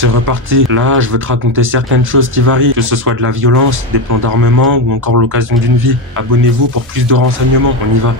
C'est reparti. Là, je veux te raconter certaines choses qui varient, que ce soit de la violence, des plans d'armement ou encore l'occasion d'une vie. Abonnez-vous pour plus de renseignements, on y va.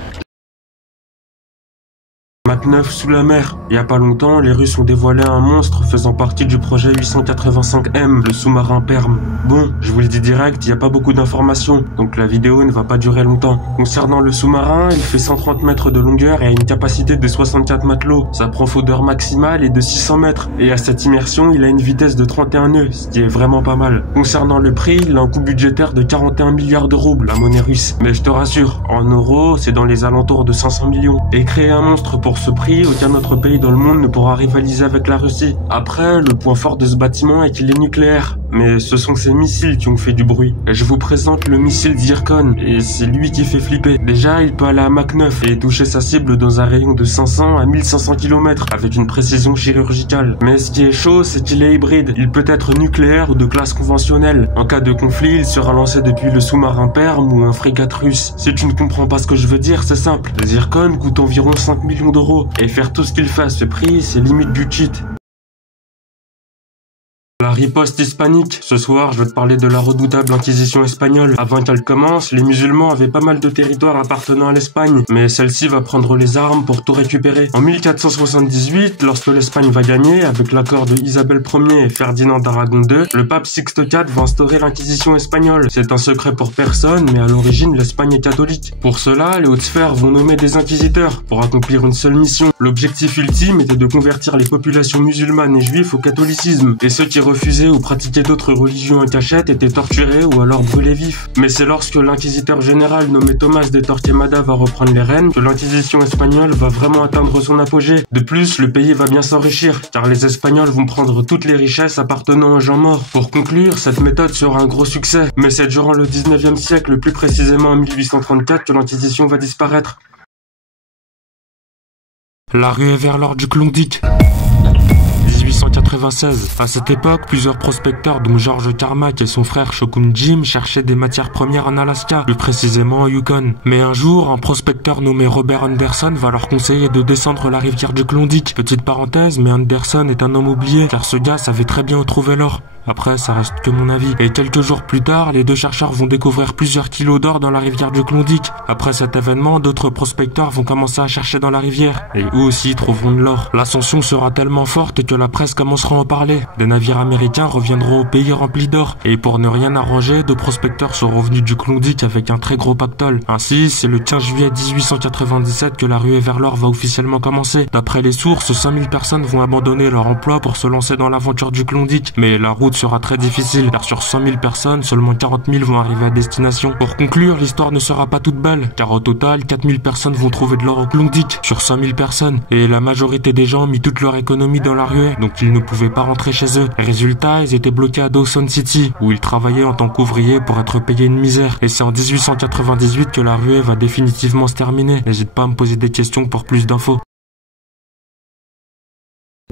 Mac 9 sous la mer. Il y a pas longtemps, les Russes ont dévoilé un monstre faisant partie du projet 885M, le sous-marin Perm. Bon, je vous le dis direct, il n'y a pas beaucoup d'informations, donc la vidéo ne va pas durer longtemps. Concernant le sous-marin, il fait 130 mètres de longueur et a une capacité de 64 matelots. Sa profondeur maximale est de 600 mètres, et à cette immersion, il a une vitesse de 31 nœuds, ce qui est vraiment pas mal. Concernant le prix, il a un coût budgétaire de 41 milliards de roubles, la monnaie russe. Mais je te rassure, en euros, c'est dans les alentours de 500 millions. Et créer un monstre pour ce prix, aucun autre pays dans le monde ne pourra rivaliser avec la Russie. Après, le point fort de ce bâtiment est qu'il est nucléaire. Mais ce sont ces missiles qui ont fait du bruit. Et je vous présente le missile Zircon, et c'est lui qui fait flipper. Déjà, il peut aller à Mach 9 et toucher sa cible dans un rayon de 500 à 1500 km, avec une précision chirurgicale. Mais ce qui est chaud, c'est qu'il est hybride. Il peut être nucléaire ou de classe conventionnelle. En cas de conflit, il sera lancé depuis le sous-marin Perm ou un frégate russe. Si tu ne comprends pas ce que je veux dire, c'est simple. Le Zircon coûte environ 5 millions d'euros. Et faire tout ce qu'il fait à ce prix, c'est limite du cheat. La riposte hispanique. Ce soir, je vais te parler de la redoutable Inquisition espagnole. Avant qu'elle commence, les musulmans avaient pas mal de territoires appartenant à l'Espagne, mais celle-ci va prendre les armes pour tout récupérer. En 1478, lorsque l'Espagne va gagner, avec l'accord de Isabelle Ier et Ferdinand d'Aragon II, le pape Sixte IV va instaurer l'Inquisition espagnole. C'est un secret pour personne, mais à l'origine, l'Espagne est catholique. Pour cela, les hautes sphères vont nommer des inquisiteurs pour accomplir une seule mission. L'objectif ultime était de convertir les populations musulmanes et juives au catholicisme, et ceux qui refusaient ou pratiquaient d'autres religions en cachette étaient torturés ou alors brûlés vifs. Mais c'est lorsque l'inquisiteur général nommé Tomás de Torquemada va reprendre les rênes que l'inquisition espagnole va vraiment atteindre son apogée. De plus, le pays va bien s'enrichir, car les Espagnols vont prendre toutes les richesses appartenant aux gens morts. Pour conclure, cette méthode sera un gros succès, mais c'est durant le 19e siècle, plus précisément en 1834, que l'inquisition va disparaître. La ruée vers l'or du Klondike. 1896. À cette époque, plusieurs prospecteurs dont George Carmack et son frère Shokun Jim cherchaient des matières premières en Alaska, plus précisément au Yukon. Mais un jour, un prospecteur nommé Robert Anderson va leur conseiller de descendre la rivière du Klondike. Petite parenthèse, mais Anderson est un homme oublié, car ce gars savait très bien où trouver l'or. Après, ça reste que mon avis. Et quelques jours plus tard, les deux chercheurs vont découvrir plusieurs kilos d'or dans la rivière du Klondike. Après cet événement, d'autres prospecteurs vont commencer à chercher dans la rivière. Et eux aussi trouveront de l'or. L'ascension sera tellement forte que la presse commencera à en parler. Des navires américains reviendront au pays remplis d'or. Et pour ne rien arranger, deux prospecteurs sont revenus du Klondike avec un très gros pactole. Ainsi, c'est le 15 juillet 1897 que la ruée vers l'or va officiellement commencer. D'après les sources, 5000 personnes vont abandonner leur emploi pour se lancer dans l'aventure du Klondike. Mais la route sera très difficile, car sur 100 000 personnes, seulement 40 000 vont arriver à destination. Pour conclure, l'histoire ne sera pas toute belle, car au total, 4 000 personnes vont trouver de l'or au Klondike, sur 100 000 personnes, et la majorité des gens ont mis toute leur économie dans la ruée, donc ils ne pouvaient pas rentrer chez eux. Résultat, ils étaient bloqués à Dawson City, où ils travaillaient en tant qu'ouvriers pour être payés une misère. Et c'est en 1898 que la ruée va définitivement se terminer. N'hésite pas à me poser des questions pour plus d'infos.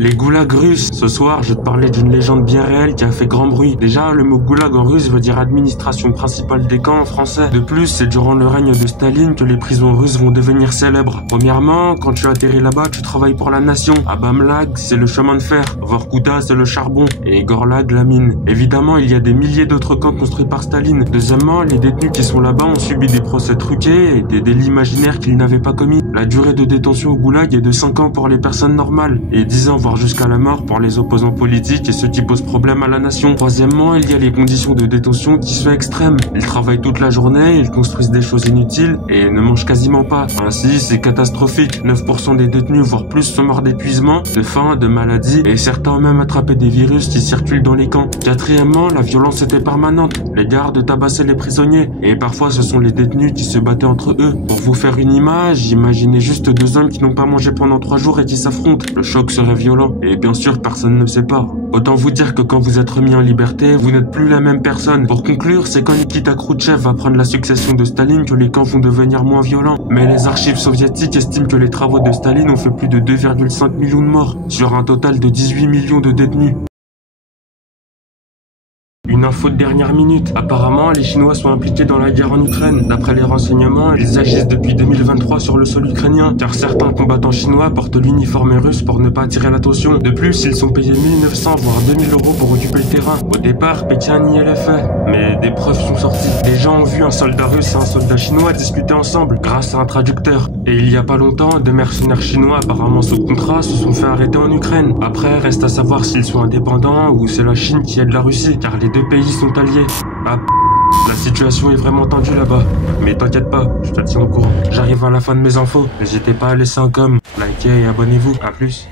Les goulags russes. Ce soir, je vais te parler d'une légende bien réelle qui a fait grand bruit. Déjà, le mot goulag en russe veut dire administration principale des camps en français. De plus, c'est durant le règne de Staline que les prisons russes vont devenir célèbres. Premièrement, quand tu atterris là-bas, tu travailles pour la nation. À Bamlag, c'est le chemin de fer. Vorkuta, c'est le charbon. Et Gorlag, la mine. Évidemment, il y a des milliers d'autres camps construits par Staline. Deuxièmement, les détenus qui sont là-bas ont subi des procès truqués et des délits imaginaires qu'ils n'avaient pas commis. La durée de détention au goulag est de 5 ans pour les personnes normales et 10 ans jusqu'à la mort pour les opposants politiques et ceux qui posent problème à la nation. Troisièmement, il y a les conditions de détention qui sont extrêmes. Ils travaillent toute la journée, ils construisent des choses inutiles et ne mangent quasiment pas. Ainsi, c'est catastrophique. 9% des détenus, voire plus, sont morts d'épuisement, de faim, de maladie et certains ont même attrapé des virus qui circulent dans les camps. Quatrièmement, la violence était permanente. Les gardes tabassaient les prisonniers et parfois ce sont les détenus qui se battaient entre eux. Pour vous faire une image, imaginez juste deux hommes qui n'ont pas mangé pendant 3 jours et qui s'affrontent. Le choc serait violent. Et bien sûr, personne ne sait pas. Autant vous dire que quand vous êtes remis en liberté, vous n'êtes plus la même personne. Pour conclure, c'est quand Nikita Khrouchtchev va prendre la succession de Staline que les camps vont devenir moins violents. Mais les archives soviétiques estiment que les travaux de Staline ont fait plus de 2,5 millions de morts, sur un total de 18 millions de détenus. Une info de dernière minute. Apparemment, les Chinois sont impliqués dans la guerre en Ukraine. D'après les renseignements, ils agissent depuis 2023 sur le sol ukrainien, car certains combattants chinois portent l'uniforme russe pour ne pas attirer l'attention. De plus, ils sont payés 1900 voire 2000 euros pour occuper le terrain. Au départ, Pékin niait les faits, mais des preuves sont sorties. Les gens ont vu un soldat russe et un soldat chinois discuter ensemble grâce à un traducteur. Et il y a pas longtemps, deux mercenaires chinois apparemment sous contrat se sont fait arrêter en Ukraine. Après, reste à savoir s'ils sont indépendants ou c'est la Chine qui aide la Russie, car les deux pays sont alliés. Ah, la situation est vraiment tendue là-bas. Mais t'inquiète pas, je te tiens au courant. J'arrive à la fin de mes infos. N'hésitez pas à laisser un com, likez et abonnez-vous. À plus.